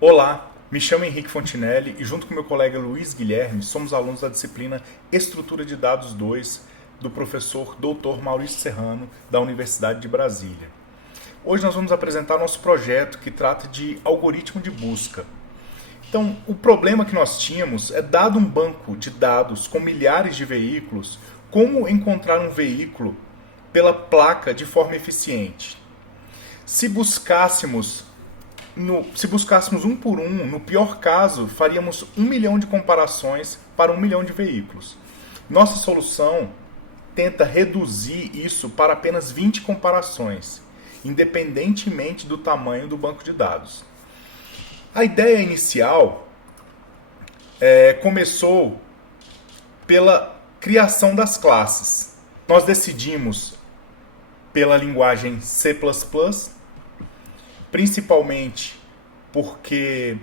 Olá, me chamo Henrique Fontinelli e junto com meu colega Luiz Guilherme somos alunos da disciplina Estrutura de Dados 2 do professor Dr. Maurício Serrano da Universidade de Brasília. Hoje nós vamos apresentar nosso projeto que trata de algoritmo de busca. Então, o problema que nós tínhamos é, dado um banco de dados com milhares de veículos, como encontrar um veículo pela placa de forma eficiente. Se buscássemos um por um, no pior caso, faríamos 1 milhão de comparações para 1 milhão de veículos. Nossa solução tenta reduzir isso para apenas 20 comparações, independentemente do tamanho do banco de dados. A ideia inicial começou pela criação das classes. Nós decidimos pela linguagem C++, principalmente porque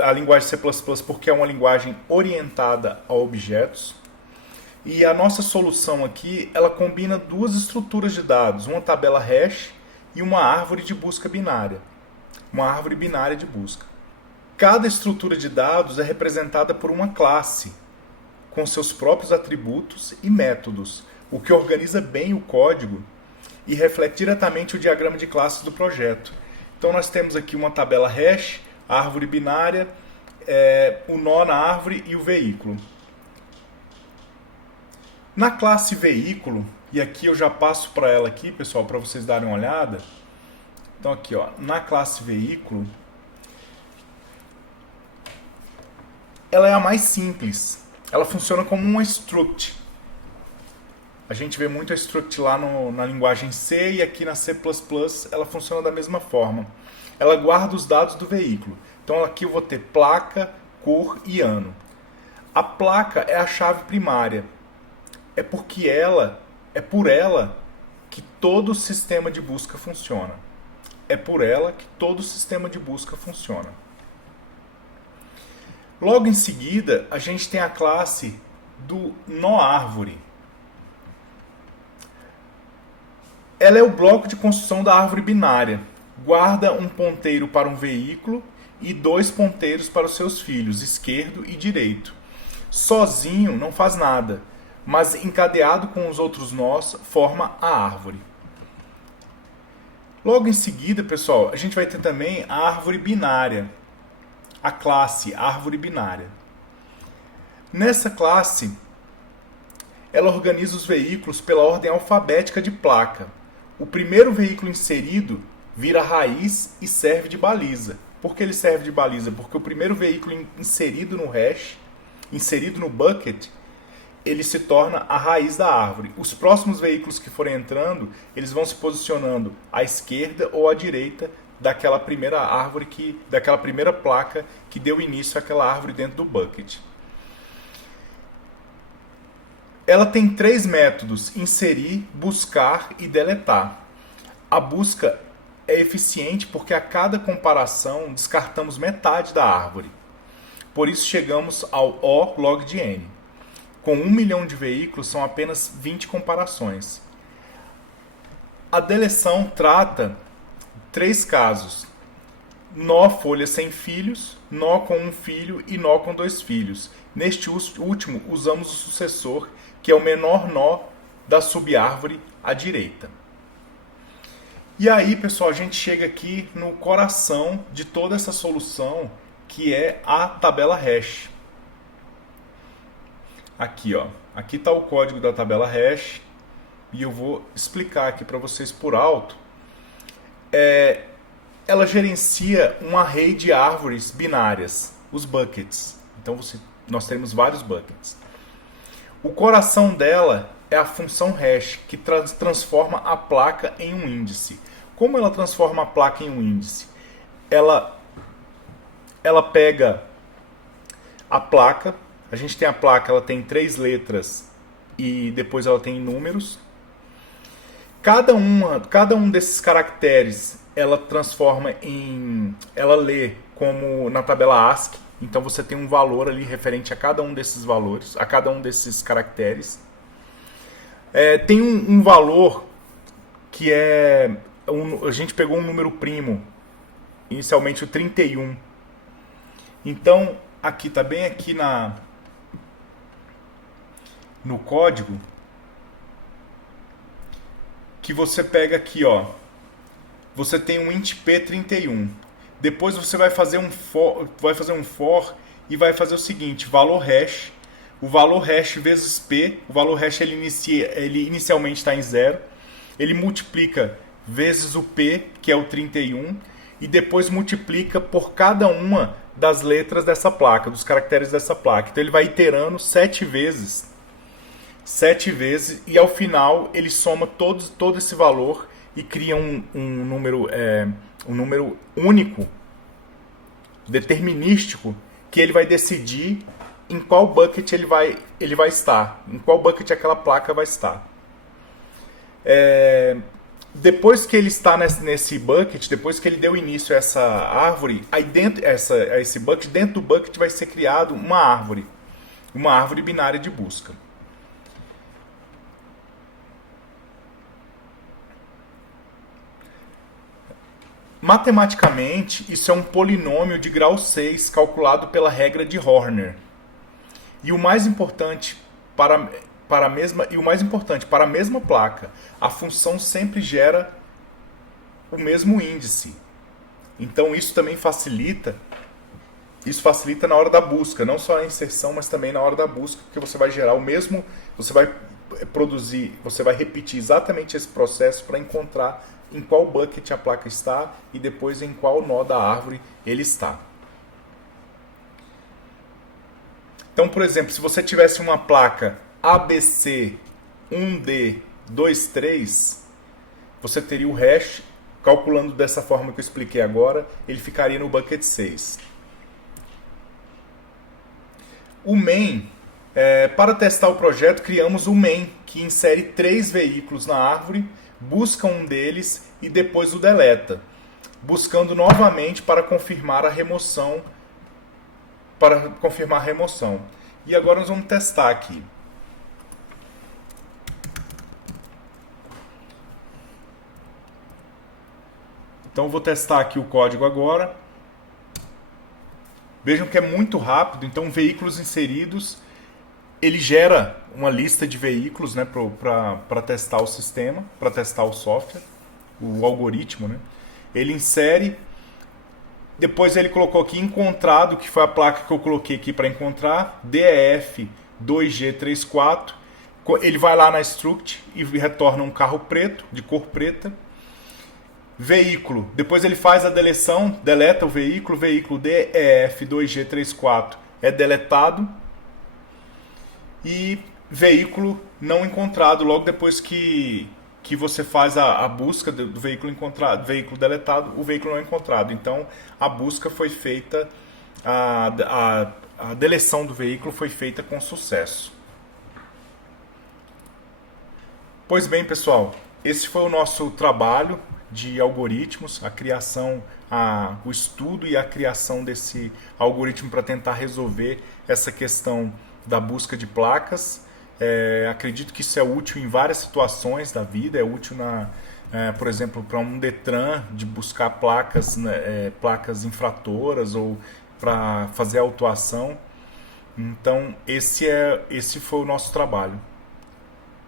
a linguagem C++ porque é uma linguagem orientada a objetos. E a nossa solução aqui, ela combina duas estruturas de dados, uma tabela hash e uma árvore de busca binária. Uma árvore binária de busca. Cada estrutura de dados é representada por uma classe, com seus próprios atributos e métodos, o que organiza bem o código e reflete diretamente o diagrama de classes do projeto. Então nós temos aqui uma tabela hash, a árvore binária, o nó na árvore e o veículo. Na classe veículo, e aqui eu já passo para ela aqui, pessoal, para vocês darem uma olhada. Então aqui, ó, na classe veículo, ela é a mais simples. Ela funciona como uma struct. A gente vê muito a struct lá na linguagem C e aqui na C++ ela funciona da mesma forma. Ela guarda os dados do veículo. Então aqui eu vou ter placa, cor e ano. A placa é a chave primária. É por ela que todo o sistema de busca funciona. É por ela que todo o sistema de busca funciona. Logo em seguida, a gente tem a classe do nó árvore. Ela é o bloco de construção da árvore binária. Guarda um ponteiro para um veículo e 2 ponteiros para os seus filhos, esquerdo e direito. Sozinho não faz nada, mas encadeado com os outros nós, forma a árvore. Logo em seguida, pessoal, a gente vai ter também a árvore binária. A classe árvore binária. Nessa classe, ela organiza os veículos pela ordem alfabética de placa. O primeiro veículo inserido vira raiz e serve de baliza. Por que ele serve de baliza? Porque o primeiro veículo inserido no hash, inserido no bucket, ele se torna a raiz da árvore. Os próximos veículos que forem entrando, eles vão se posicionando à esquerda ou à direita daquela primeira árvore, daquela primeira placa que deu início àquela árvore dentro do bucket. Ela tem 3 métodos: inserir, buscar e deletar. A busca é eficiente porque a cada comparação descartamos metade da árvore. Por isso chegamos ao O log de n. Com 1 milhão de veículos são apenas 20 comparações. A deleção trata 3 casos: nó folha sem filhos, nó com um filho e nó com 2 filhos. Neste último, usamos o sucessor, que é o menor nó da subárvore à direita. E aí, pessoal, a gente chega aqui no coração de toda essa solução, que é a tabela hash. Aqui, ó. Aqui está o código da tabela hash e eu vou explicar aqui para vocês por alto. Ela gerencia um array de árvores binárias, os buckets. Então nós temos vários buckets. O coração dela é a função hash, que transforma a placa em um índice. Como ela transforma a placa em um índice? Ela pega a placa, a gente tem a placa, ela tem 3 letras e depois ela tem números. Cada um desses caracteres ela lê como na tabela ASCII. Então você tem um valor ali referente a cada um desses valores, a cada um desses caracteres. Tem um valor que é a gente pegou um número primo, inicialmente o 31. Então, aqui tá bem aqui no código, que você pega aqui, ó, você tem um int p31. Depois você vai fazer um for e vai fazer o seguinte, valor hash, o valor hash vezes p, o valor hash ele inicialmente está em 0, ele multiplica vezes o p, que é o 31, e depois multiplica por cada uma das letras dessa placa, dos caracteres dessa placa. Então ele vai iterando 7 vezes, e ao final ele soma todo esse valor e cria um número único, determinístico, que ele vai decidir em qual bucket ele vai estar, em qual bucket aquela placa vai estar. Depois que ele está nesse bucket, depois que ele deu início a essa árvore, aí esse bucket, dentro do bucket vai ser criado uma árvore binária de busca. Matematicamente, isso é um polinômio de grau 6 calculado pela regra de Horner. E o mais importante para a mesma placa, a função sempre gera o mesmo índice. Então isso também facilita na hora da busca, não só a inserção, mas também na hora da busca, porque você vai gerar você vai repetir exatamente esse processo para encontrar em qual bucket a placa está e depois em qual nó da árvore ele está. Então, por exemplo, se você tivesse uma placa ABC 1D23, você teria o hash, calculando dessa forma que eu expliquei agora, ele ficaria no bucket 6. O main, para testar o projeto, criamos o main, que insere 3 veículos na árvore, busca um deles e depois o deleta, buscando novamente para confirmar a remoção. E agora nós vamos testar aqui. Então eu vou testar aqui o código agora. Vejam que é muito rápido. Então, veículos inseridos, ele gera uma lista de veículos, né, para testar o sistema, para testar o software, o algoritmo, né? Ele insere, depois ele colocou aqui encontrado, que foi a placa que eu coloquei aqui para encontrar, DEF 2G34. Ele vai lá na struct e retorna um carro preto, de cor preta. Veículo, depois ele faz a deleção, deleta o veículo DEF 2G34 é deletado. E veículo não encontrado, logo depois que você faz a busca do veículo encontrado, veículo deletado, o veículo não encontrado. Então a busca foi feita, a deleção do veículo foi feita com sucesso. Pois bem, pessoal, esse foi o nosso trabalho de algoritmos, a criação, o estudo e a criação desse algoritmo para tentar resolver essa questão da busca de placas. Acredito que isso é útil em várias situações da vida, é útil por exemplo, para um Detran de buscar placas, né, placas infratoras ou para fazer autuação. Então esse foi o nosso trabalho.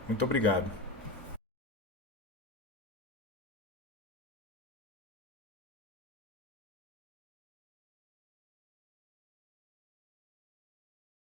Muito obrigado.